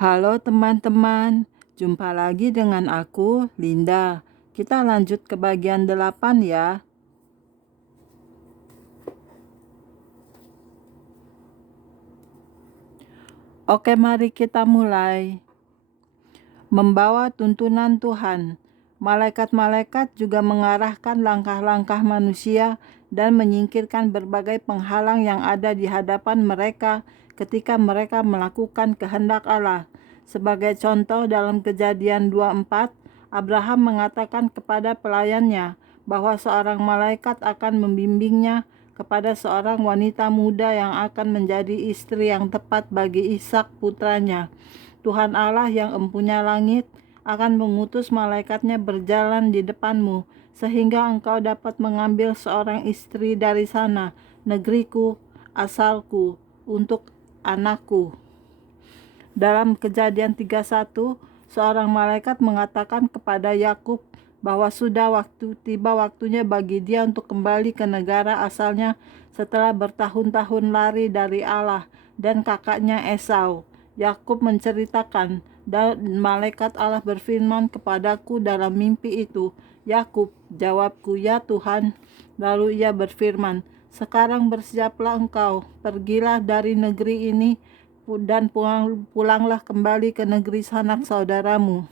Halo teman-teman, jumpa lagi dengan aku, Linda. Kita lanjut ke bagian 8 ya. Oke, mari kita mulai. Membawa tuntunan Tuhan. Malaikat-malaikat juga mengarahkan langkah-langkah manusia dan menyingkirkan berbagai penghalang yang ada di hadapan mereka ketika mereka melakukan kehendak Allah. Sebagai contoh dalam Kejadian 24, Abraham mengatakan kepada pelayannya bahwa seorang malaikat akan membimbingnya kepada seorang wanita muda yang akan menjadi istri yang tepat bagi Ishak putranya. Tuhan Allah yang empunya langit akan mengutus malaikatnya berjalan di depanmu, sehingga engkau dapat mengambil seorang istri dari sana, negeriku, asalku, untuk anakku. Dalam Kejadian 31, seorang malaikat mengatakan kepada Yakub bahwa sudah tiba waktunya bagi dia untuk kembali ke negara asalnya setelah bertahun-tahun lari dari Allah dan kakaknya Esau. Yakub menceritakan, dan malaikat Allah berfirman kepadaku dalam mimpi itu, "Yakub," jawabku, "Ya Tuhan." Lalu ia berfirman, "Sekarang bersiaplah engkau, pergilah dari negeri ini dan pulanglah kembali ke negeri sanak saudaramu."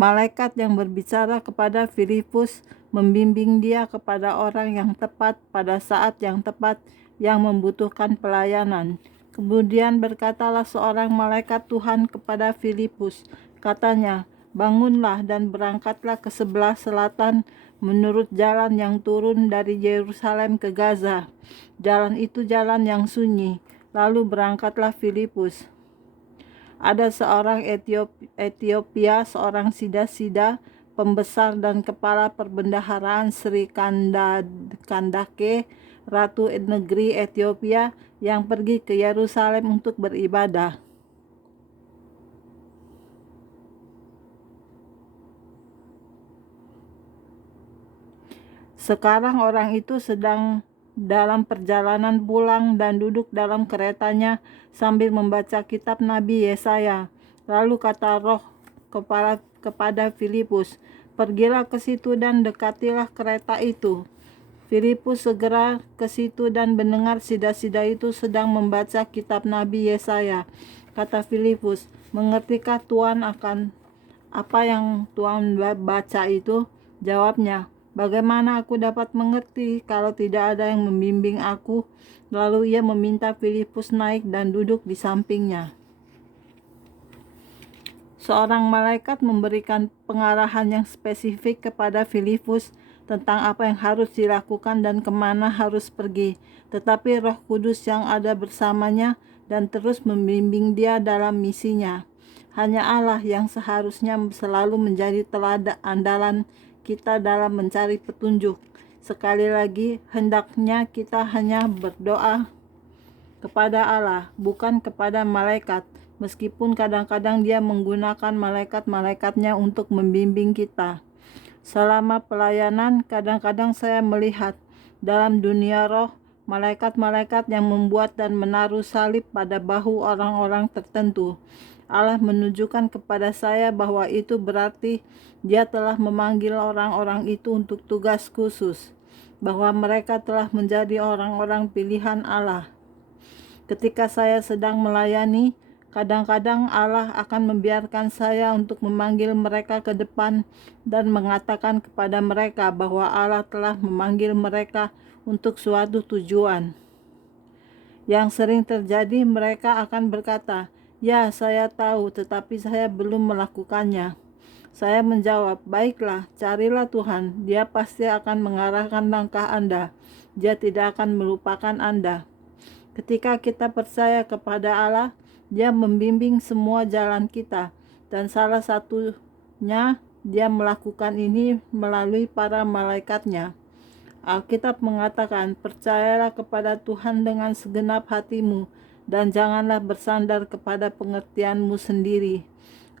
Malaikat yang berbicara kepada Filipus membimbing dia kepada orang yang tepat pada saat yang tepat yang membutuhkan pelayanan. Kemudian berkatalah seorang malaikat Tuhan kepada Filipus, katanya, "Bangunlah dan berangkatlah ke sebelah selatan menurut jalan yang turun dari Yerusalem ke Gaza. Jalan itu jalan yang sunyi." Lalu berangkatlah Filipus. Ada seorang Etiopia, seorang sida-sida, pembesar dan kepala perbendaharaan Sri Kandake, ratu negeri Etiopia, yang pergi ke Yerusalem untuk beribadah. Sekarang orang itu sedang dalam perjalanan pulang dan duduk dalam keretanya sambil membaca kitab Nabi Yesaya. Lalu kata Roh kepada Filipus, "Pergilah ke situ dan dekatilah kereta itu." Filipus segera ke situ dan mendengar sida-sida itu sedang membaca kitab Nabi Yesaya. Kata Filipus, "Mengertikah Tuhan akan apa yang Tuhan baca itu?" Jawabnya, "Bagaimana aku dapat mengerti kalau tidak ada yang membimbing aku?" Lalu ia meminta Filipus naik dan duduk di sampingnya. Seorang malaikat memberikan pengarahan yang spesifik kepada Filipus tentang apa yang harus dilakukan dan kemana harus pergi. Tetapi Roh Kudus yang ada bersamanya dan terus membimbing dia dalam misinya. Hanya Allah yang seharusnya selalu menjadi teladan andalan kita dalam mencari petunjuk. Sekali lagi, hendaknya kita hanya berdoa kepada Allah, bukan kepada malaikat, meskipun kadang-kadang dia menggunakan malaikat-malaikatnya untuk membimbing kita. Selama pelayanan, kadang-kadang saya melihat dalam dunia roh, malaikat-malaikat yang membuat dan menaruh salib pada bahu orang-orang tertentu. Allah menunjukkan kepada saya bahwa itu berarti dia telah memanggil orang-orang itu untuk tugas khusus, bahwa mereka telah menjadi orang-orang pilihan Allah. Ketika saya sedang melayani, kadang-kadang Allah akan membiarkan saya untuk memanggil mereka ke depan dan mengatakan kepada mereka bahwa Allah telah memanggil mereka untuk suatu tujuan. Yang sering terjadi, mereka akan berkata, "Ya, saya tahu, tetapi saya belum melakukannya." Saya menjawab, "Baiklah, carilah Tuhan. Dia pasti akan mengarahkan langkah Anda. Dia tidak akan melupakan Anda." Ketika kita percaya kepada Allah, Dia membimbing semua jalan kita, dan salah satunya Dia melakukan ini melalui para malaikatnya. Alkitab mengatakan, "Percayalah kepada Tuhan dengan segenap hatimu, dan janganlah bersandar kepada pengertianmu sendiri.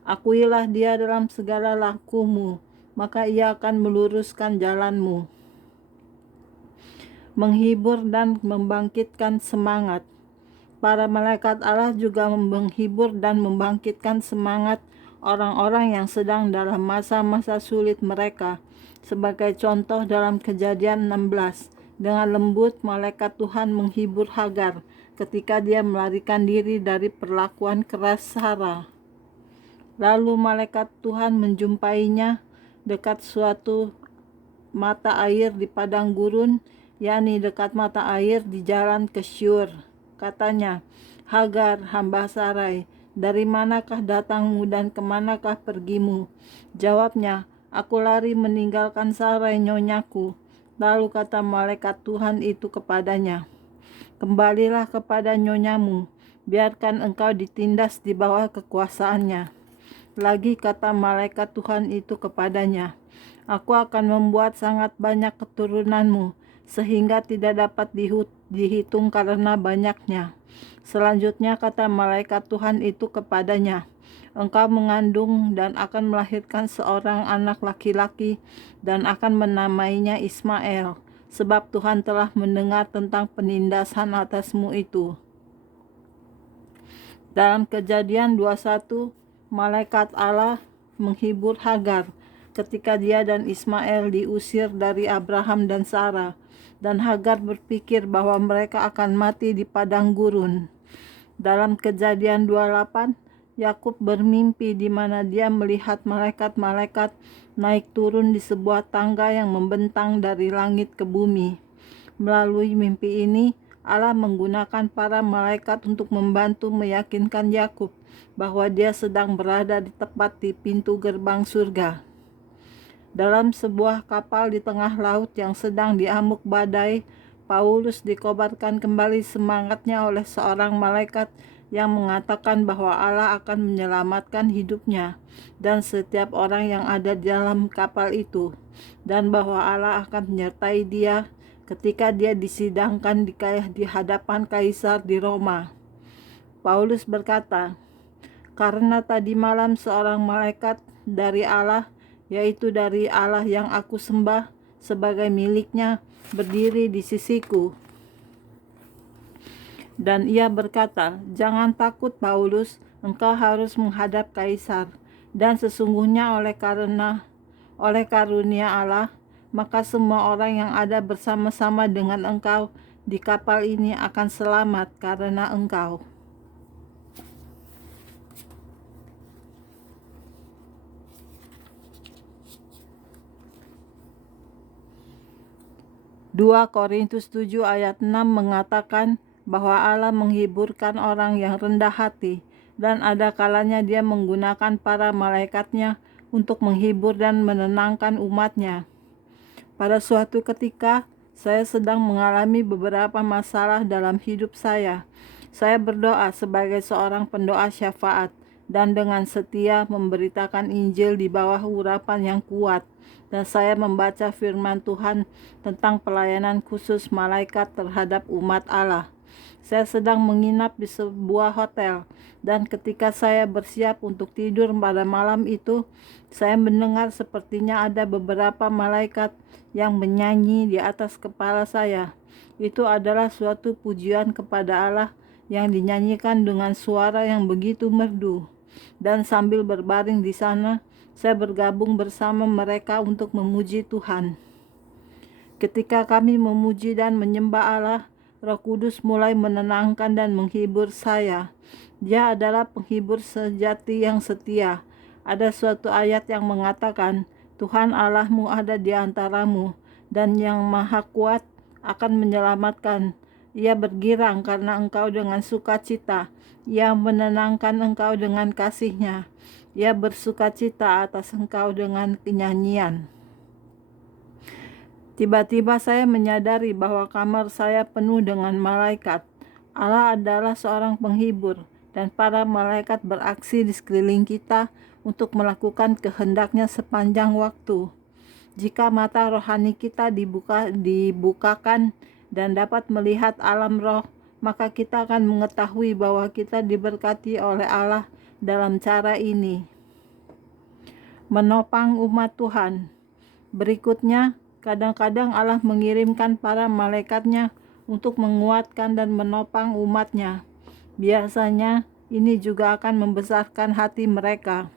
Akuilah Dia dalam segala lakumu, maka Ia akan meluruskan jalanmu." Menghibur dan membangkitkan semangat. Para malaikat Allah juga menghibur dan membangkitkan semangat orang-orang yang sedang dalam masa-masa sulit mereka. Sebagai contoh dalam Kejadian 16, dengan lembut malaikat Tuhan menghibur Hagar ketika dia melarikan diri dari perlakuan keras Sarah. Lalu malaikat Tuhan menjumpainya dekat suatu mata air di padang gurun, yakni dekat mata air di jalan ke Syur. Katanya, Hagar, hamba Sarai, dari manakah datangmu dan kemanakah pergimu? Jawabnya, aku lari meninggalkan Sarai nyonyaku. Lalu kata malaikat Tuhan itu kepadanya, kembalilah kepada nyonyamu, biarkan engkau ditindas di bawah kekuasaannya. Lagi kata malaikat Tuhan itu kepadanya, aku akan membuat sangat banyak keturunanmu, sehingga tidak dapat dihitung karena banyaknya. Selanjutnya kata malaikat Tuhan itu kepadanya, engkau mengandung dan akan melahirkan seorang anak laki-laki dan akan menamainya Ismail, sebab Tuhan telah mendengar tentang penindasan atasmu itu. Dalam Kejadian 21, malaikat Allah menghibur Hagar ketika dia dan Ismail diusir dari Abraham dan Sarah, dan Hagar berpikir bahwa mereka akan mati di padang gurun. Dalam Kejadian 28, Yakub bermimpi di mana dia melihat malaikat-malaikat naik turun di sebuah tangga yang membentang dari langit ke bumi. Melalui mimpi ini, Allah menggunakan para malaikat untuk membantu meyakinkan Yakub bahwa dia sedang berada tepat di pintu gerbang surga. Dalam sebuah kapal di tengah laut yang sedang diamuk badai, Paulus dikobarkan kembali semangatnya oleh seorang malaikat yang mengatakan bahwa Allah akan menyelamatkan hidupnya dan setiap orang yang ada di dalam kapal itu, dan bahwa Allah akan menyertai dia ketika dia disidangkan di hadapan kaisar di Roma. Paulus berkata, karena tadi malam seorang malaikat dari Allah, yaitu dari Allah yang aku sembah sebagai miliknya, berdiri di sisiku. Dan ia berkata, jangan takut Paulus, engkau harus menghadap kaisar. Dan sesungguhnya oleh karunia Allah, maka semua orang yang ada bersama-sama dengan engkau di kapal ini akan selamat karena engkau. Dua Korintus 7 ayat 6 mengatakan bahwa Allah menghiburkan orang yang rendah hati, dan ada kalanya dia menggunakan para malaikatnya untuk menghibur dan menenangkan umatnya. Pada suatu ketika, saya sedang mengalami beberapa masalah dalam hidup saya. Saya berdoa sebagai seorang pendoa syafaat dan dengan setia memberitakan Injil di bawah urapan yang kuat. Dan saya membaca firman Tuhan tentang pelayanan khusus malaikat terhadap umat Allah. Saya sedang menginap di sebuah hotel, dan ketika saya bersiap untuk tidur pada malam itu, saya mendengar sepertinya ada beberapa malaikat yang menyanyi di atas kepala saya. Itu adalah suatu pujian kepada Allah yang dinyanyikan dengan suara yang begitu merdu. Dan sambil berbaring di sana, saya bergabung bersama mereka untuk memuji Tuhan. Ketika kami memuji dan menyembah Allah, Roh Kudus mulai menenangkan dan menghibur saya. Dia adalah penghibur sejati yang setia. Ada suatu ayat yang mengatakan, Tuhan Allahmu ada di antaramu, dan yang maha kuat akan menyelamatkan. Ia bergirang karena engkau dengan sukacita. Ia menenangkan engkau dengan kasih-Nya. Ia bersukacita atas engkau dengan nyanyian. Tiba-tiba saya menyadari bahwa kamar saya penuh dengan malaikat. Allah adalah seorang penghibur, dan para malaikat beraksi di sekeliling kita untuk melakukan kehendak-Nya sepanjang waktu. Jika mata rohani kita dibukakan dan dapat melihat alam roh, maka kita akan mengetahui bahwa kita diberkati oleh Allah dalam cara ini. Menopang umat Tuhan. Berikutnya, kadang-kadang Allah mengirimkan para malaikatnya untuk menguatkan dan menopang umatnya. Biasanya ini juga akan membesarkan hati mereka.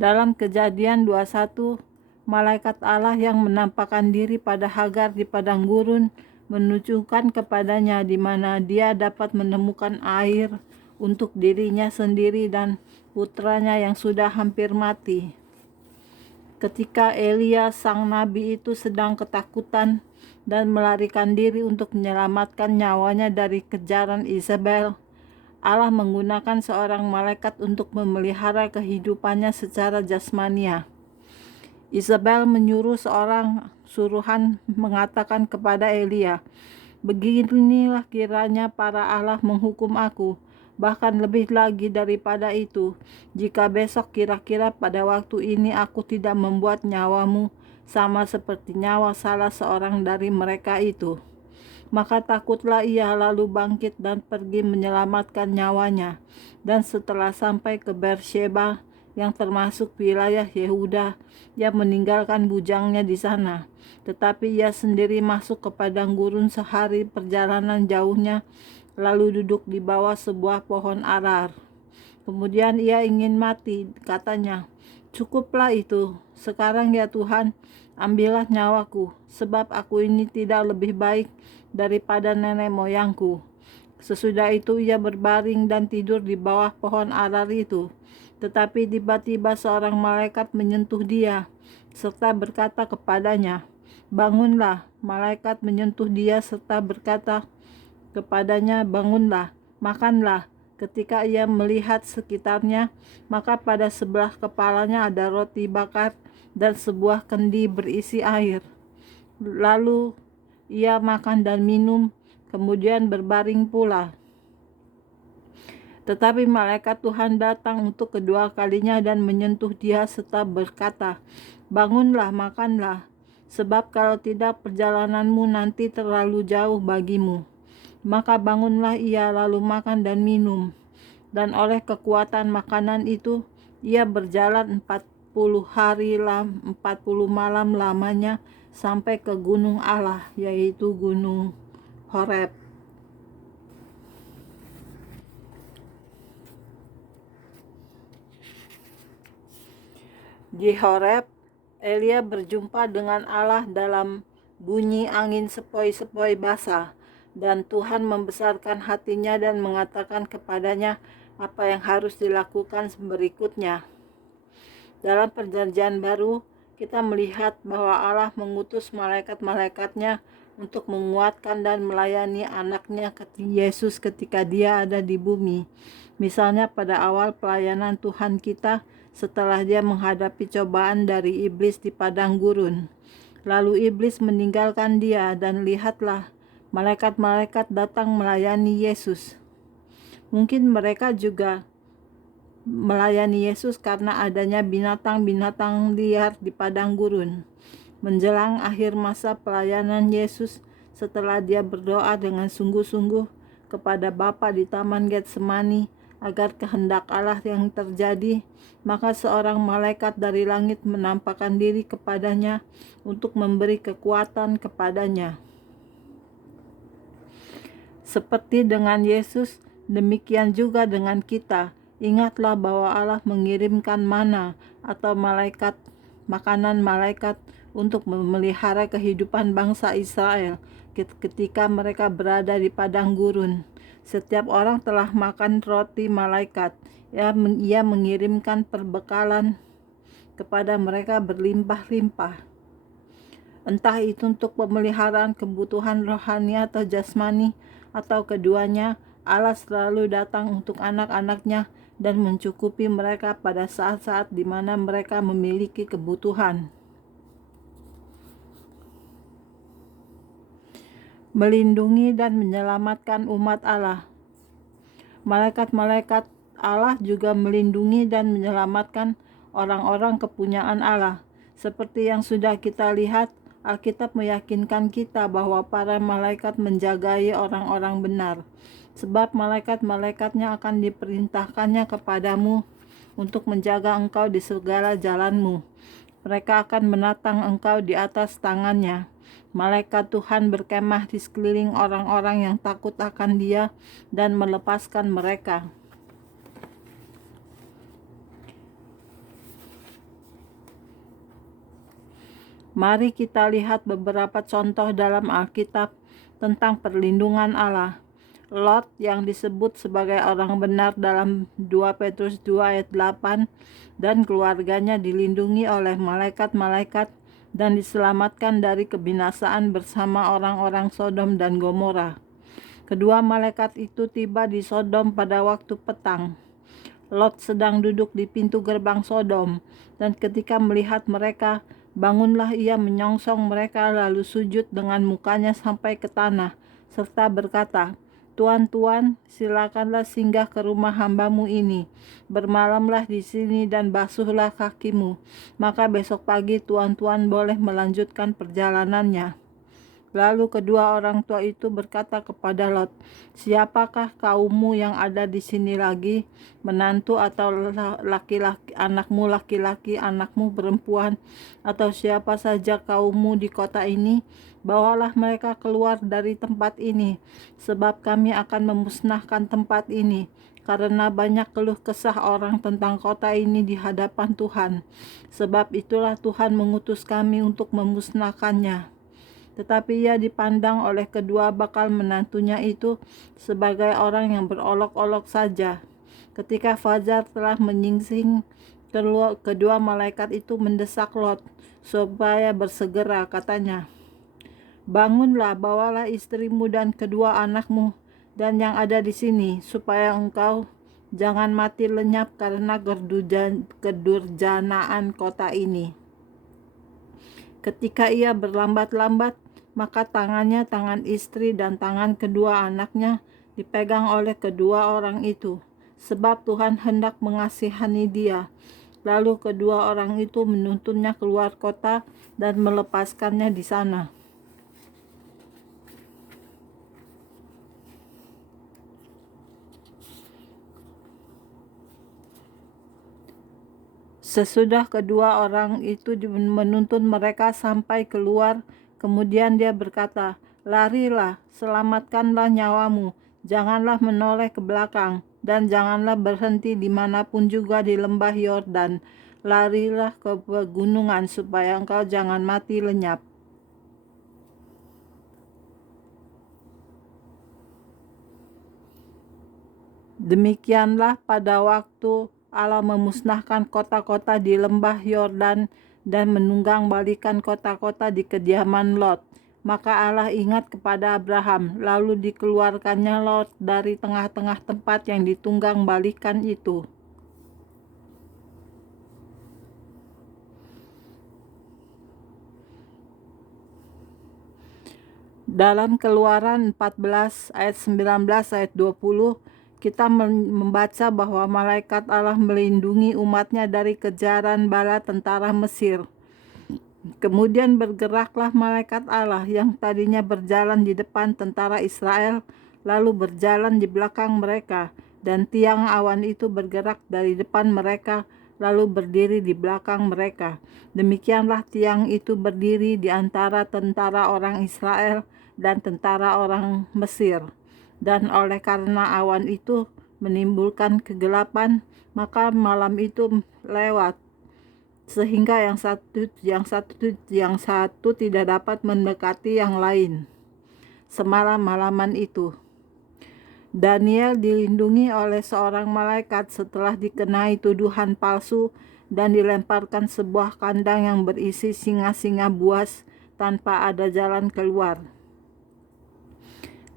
Dalam Kejadian 21, malaikat Allah yang menampakkan diri pada Hagar di padang gurun menunjukkan kepadanya di mana dia dapat menemukan air untuk dirinya sendiri dan putranya yang sudah hampir mati. Ketika Elia sang nabi itu sedang ketakutan dan melarikan diri untuk menyelamatkan nyawanya dari kejaran Isabel, Allah menggunakan seorang malaikat untuk memelihara kehidupannya secara jasmania. Isabel menyuruh seorang suruhan mengatakan kepada Elia, "Beginilah kiranya para Allah menghukum aku, bahkan lebih lagi daripada itu, jika besok kira-kira pada waktu ini aku tidak membuat nyawamu sama seperti nyawa salah seorang dari mereka itu." Maka takutlah ia lalu bangkit dan pergi menyelamatkan nyawanya. Dan setelah sampai ke Beersheba yang termasuk wilayah Yehuda, ia meninggalkan bujangnya di sana. Tetapi ia sendiri masuk ke padang gurun sehari perjalanan jauhnya, lalu duduk di bawah sebuah pohon arar. Kemudian ia ingin mati, katanya, "Cukuplah itu, sekarang ya Tuhan, ambillah nyawaku, sebab aku ini tidak lebih baik daripada nenek moyangku." Sesudah itu ia berbaring dan tidur di bawah pohon arar itu. Tetapi tiba-tiba seorang malaikat menyentuh dia, serta berkata kepadanya, "Bangunlah." Malaikat menyentuh dia serta berkata kepadanya, "Bangunlah, makanlah." Ketika ia melihat sekitarnya, maka pada sebelah kepalanya ada roti bakar dan sebuah kendi berisi air. Lalu ia makan dan minum, kemudian berbaring pula. Tetapi malaikat Tuhan datang untuk kedua kalinya dan menyentuh dia serta berkata, "Bangunlah, makanlah, sebab kalau tidak perjalananmu nanti terlalu jauh bagimu." Maka bangunlah ia lalu makan dan minum. Dan oleh kekuatan makanan itu, ia berjalan 40 hari 40 malam lamanya sampai ke gunung Allah, yaitu gunung Horeb. Di Horeb, Elia berjumpa dengan Allah dalam bunyi angin sepoi-sepoi basah. Dan Tuhan membesarkan hatinya dan mengatakan kepadanya apa yang harus dilakukan berikutnya. Dalam Perjanjian Baru, kita melihat bahwa Allah mengutus malaikat-malaikatnya untuk menguatkan dan melayani anaknya Yesus ketika dia ada di bumi. Misalnya pada awal pelayanan Tuhan kita setelah dia menghadapi cobaan dari iblis di padang gurun. Lalu iblis meninggalkan dia dan lihatlah, malaikat-malaikat datang melayani Yesus. Mungkin mereka juga melayani Yesus karena adanya binatang-binatang liar di padang gurun. Menjelang akhir masa pelayanan Yesus, setelah dia berdoa dengan sungguh-sungguh kepada Bapa di Taman Getsemani agar kehendak Allah yang terjadi, maka seorang malaikat dari langit menampakkan diri kepadanya untuk memberi kekuatan kepadanya. Seperti dengan Yesus, demikian juga dengan kita. Ingatlah bahwa Allah mengirimkan mana atau makanan malaikat untuk memelihara kehidupan bangsa Israel ketika mereka berada di padang gurun. Setiap orang telah makan roti malaikat. Ia mengirimkan perbekalan kepada mereka berlimpah-limpah. Entah itu untuk pemeliharaan kebutuhan rohani atau jasmani, atau keduanya, Allah selalu datang untuk anak-anaknya dan mencukupi mereka pada saat-saat di mana mereka memiliki kebutuhan. Melindungi dan menyelamatkan umat Allah. Malaikat-malaikat Allah juga melindungi dan menyelamatkan orang-orang kepunyaan Allah. Seperti yang sudah kita lihat, Alkitab meyakinkan kita bahwa para malaikat menjagai orang-orang benar, sebab malaikat-malaikatnya akan diperintahkannya kepadamu untuk menjaga engkau di segala jalanmu. Mereka akan menatang engkau di atas tangannya, Malaikat Tuhan berkemah di sekeliling orang-orang yang takut akan Dia dan melepaskan mereka. Mari kita lihat beberapa contoh dalam Alkitab tentang perlindungan Allah. Lot yang disebut sebagai orang benar dalam 2 Petrus 2 ayat 8 dan keluarganya dilindungi oleh malaikat-malaikat dan diselamatkan dari kebinasaan bersama orang-orang Sodom dan Gomora. Kedua malaikat itu tiba di Sodom pada waktu petang. Lot sedang duduk di pintu gerbang Sodom, dan ketika melihat mereka, bangunlah ia menyongsong mereka lalu sujud dengan mukanya sampai ke tanah, serta berkata, "Tuan, Tuan, silakanlah singgah ke rumah hambamu ini. Bermalamlah di sini dan basuhlah kakimu. Maka besok pagi tuan-tuan boleh melanjutkan perjalanannya." Lalu kedua orang tua itu berkata kepada Lot, "Siapakah kaummu yang ada di sini lagi? Menantu atau laki-laki, anakmu laki-laki, anakmu perempuan, atau siapa saja kaummu di kota ini? Bawalah mereka keluar dari tempat ini, sebab kami akan memusnahkan tempat ini, karena banyak keluh kesah orang tentang kota ini di hadapan Tuhan. Sebab itulah Tuhan mengutus kami untuk memusnahkannya." Tetapi ia dipandang oleh kedua bakal menantunya itu sebagai orang yang berolok-olok saja. Ketika fajar telah menyingsing, kedua malaikat itu mendesak Lot supaya bersegera, katanya, "Bangunlah, bawalah istrimu dan kedua anakmu dan yang ada di sini, supaya engkau jangan mati lenyap karena kedurjanaan kota ini." Ketika ia berlambat-lambat, maka tangan istri dan tangan kedua anaknya dipegang oleh kedua orang itu, sebab Tuhan hendak mengasihani dia. Lalu kedua orang itu menuntunnya keluar kota dan melepaskannya di sana. Sesudah kedua orang itu menuntun mereka sampai keluar, kemudian dia berkata, "Larilah, selamatkanlah nyawamu, janganlah menoleh ke belakang, dan janganlah berhenti dimanapun juga di lembah Yordan. Larilah ke pegunungan supaya engkau jangan mati lenyap." Demikianlah pada waktu Allah memusnahkan kota-kota di lembah Yordan dan menunggang balikan kota-kota di kediaman Lot. Maka Allah ingat kepada Abraham, lalu dikeluarkannya Lot dari tengah-tengah tempat yang ditunggang balikan itu. Dalam Keluaran 14 ayat 19 ayat 20, kita membaca bahwa malaikat Allah melindungi umatnya dari kejaran bala tentara Mesir. Kemudian bergeraklah malaikat Allah yang tadinya berjalan di depan tentara Israel, lalu berjalan di belakang mereka, dan tiang awan itu bergerak dari depan mereka, lalu berdiri di belakang mereka. Demikianlah tiang itu berdiri di antara tentara orang Israel dan tentara orang Mesir. Dan oleh karena awan itu menimbulkan kegelapan, maka malam itu lewat, sehingga yang satu tidak dapat mendekati yang lain semalam-malaman itu. Daniel dilindungi oleh seorang malaikat setelah dikenai tuduhan palsu dan dilemparkan sebuah kandang yang berisi singa-singa buas tanpa ada jalan keluar.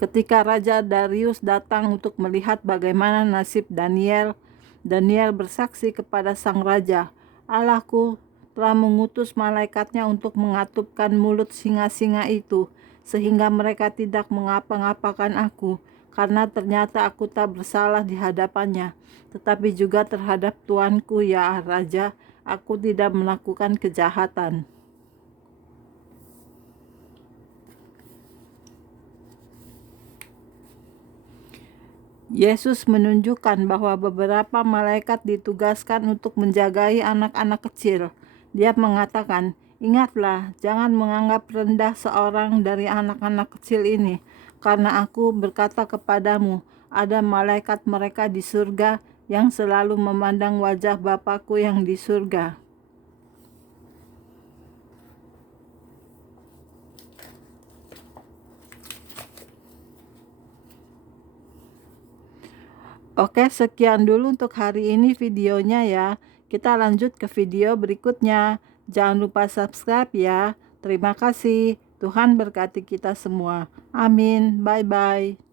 Ketika Raja Darius datang untuk melihat bagaimana nasib Daniel, Daniel bersaksi kepada sang raja, "Allahku telah mengutus malaikatnya untuk mengatupkan mulut singa-singa itu, sehingga mereka tidak mengapa-ngapakan aku, karena ternyata aku tak bersalah di hadapannya. Tetapi juga terhadap tuanku, ya Raja, aku tidak melakukan kejahatan." Yesus menunjukkan bahwa beberapa malaikat ditugaskan untuk menjagai anak-anak kecil. Dia mengatakan, Ingatlah, jangan menganggap rendah seorang dari anak-anak kecil ini, karena aku berkata kepadamu, ada malaikat mereka di surga yang selalu memandang wajah Bapakku yang di surga. Oke, sekian dulu untuk hari ini videonya ya. Kita lanjut ke video berikutnya. Jangan lupa subscribe ya. Terima kasih. Tuhan berkati kita semua. Amin. Bye-bye.